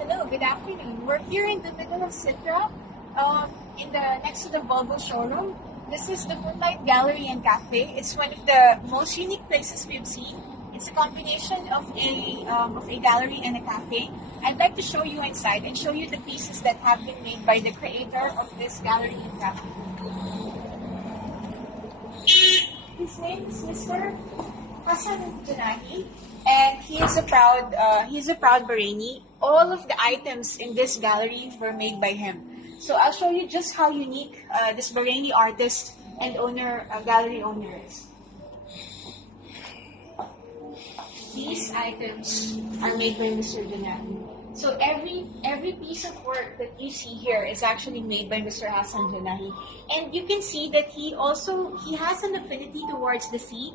Hello, good afternoon. We're here in the middle of Sitra, in the next to the Volvo showroom. This is the Moonlight Gallery and Cafe. It's one of the most unique places we've seen. It's a combination of a gallery and a cafe. I'd like to show you inside and show you the pieces that have been made by the creator of this gallery and cafe. His name is Mr. Hassan Janahi, and he's a proud Bahraini. All of the items in this gallery were made by him. So I'll show you just how unique this Bahraini artist and gallery owner is. These items are made by Mr. Janahi. So every piece of work that you see here is actually made by Mr. Hassan Janahi. And you can see that he has an affinity towards the sea.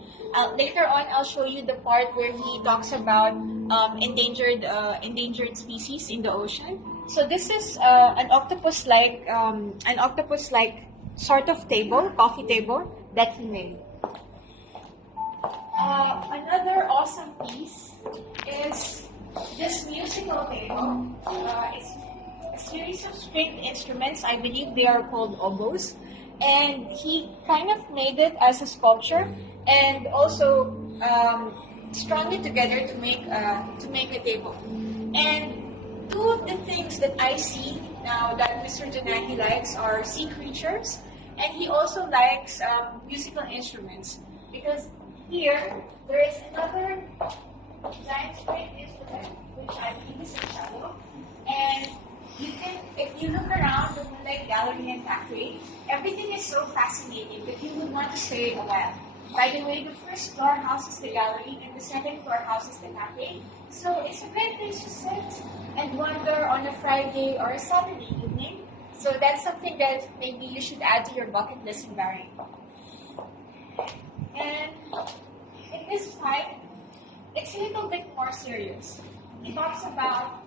Later on, I'll show you the part where he talks about endangered species in the ocean. So this is an octopus-like sort of coffee table that he made. Another awesome piece is this musical table. It's a series of stringed instruments. I believe they are called oboes. And he kind of made it as a sculpture and also strung it together to make a table. And two of the things that I see now that Mr. Janahi likes are sea creatures, and he also likes musical instruments, because here there is another giant string instrument, which I believe is a cello. And if you look around the Moonlight Gallery and Cafe, everything is so fascinating that you would want to stay a while. By the way, the first floor houses the gallery and the second floor houses the cafe. So it's a great place to sit and wander on a Friday or a Saturday evening. So that's something that maybe you should add to your bucket list in Bahrain. And in this slide, it's a little bit more serious. He talks about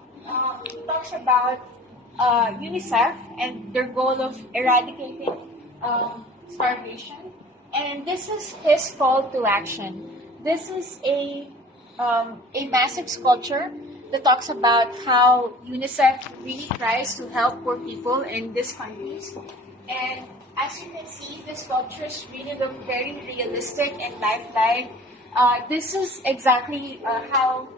UNICEF and their goal of eradicating starvation. And this is his call to action. This is a massive sculpture that talks about how UNICEF really tries to help poor people in these countries. And as you can see, the sculptures really look very realistic and lifelike. This is exactly how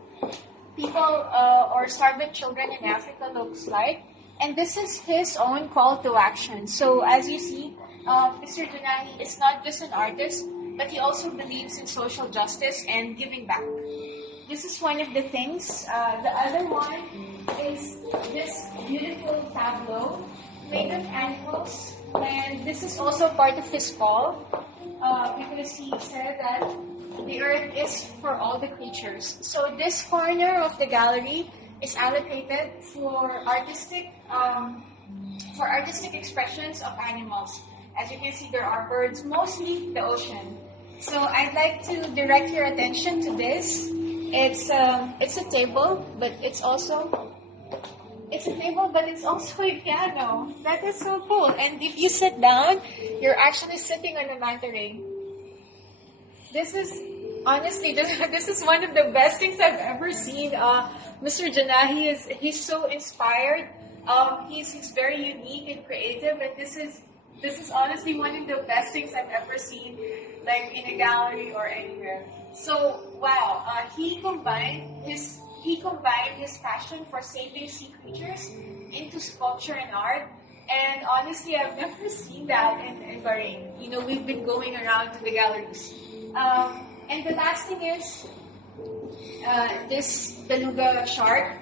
people or starving children in Africa looks like. And this is his own call to action. So as you see, Mr. Janahi is not just an artist, but he also believes in social justice and giving back. This is one of the things. The other one is this beautiful tableau made of animals. And this is also part of his call, because he said that the earth is for all the creatures. So this corner of the gallery is allocated for artistic expressions of animals. As you can see, there are birds, mostly the ocean. So I'd like to direct your attention to this. It's a table, but it's also a piano. That is so cool. And if you sit down, you're actually sitting on a Manta ring. This is honestly, this is one of the best things I've ever seen. Mr. Janahi he's so inspired. He's very unique and creative, and this is honestly one of the best things I've ever seen, like in a gallery or anywhere. So wow, he combined his passion for saving sea creatures into sculpture and art. And honestly, I've never seen that in Bahrain. You know, we've been going around to the galleries. And the last thing is this beluga shark,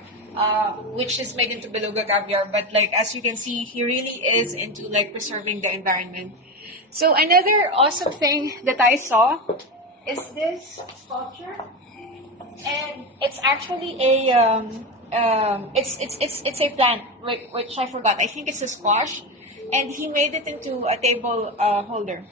which is made into beluga caviar. But like as you can see, he really is into like preserving the environment. So another awesome thing that I saw is this sculpture, and it's actually it's a plant which I forgot. I think it's a squash, and he made it into a table holder.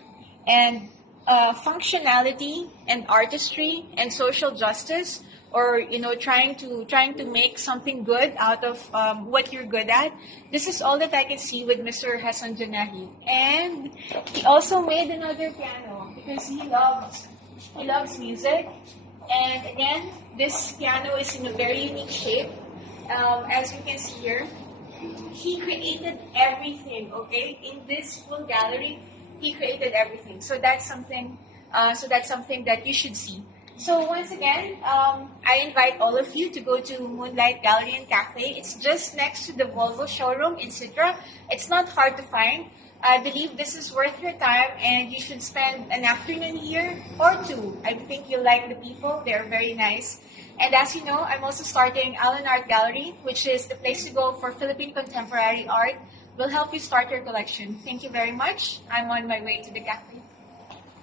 And functionality and artistry and social justice, or trying to make something good out of what you're good at. This is all that I can see with Mr. Hassan Janahi. And he also made another piano because he loves music. And again, this piano is in a very unique shape. as you can see here, he created everything. Okay, in this full gallery, he created everything. So that's something. So that's something that you should see. So once again, I invite all of you to go to Moonlight Gallery and Cafe. It's just next to the Volvo showroom in Sitra. It's not hard to find. I believe this is worth your time, and you should spend an afternoon here or two. I think you'll like the people. They're very nice. And as you know, I'm also starting Alan Art Gallery, which is the place to go for Philippine contemporary art. Will help you start your collection. Thank you very much. I'm on my way to the cafe.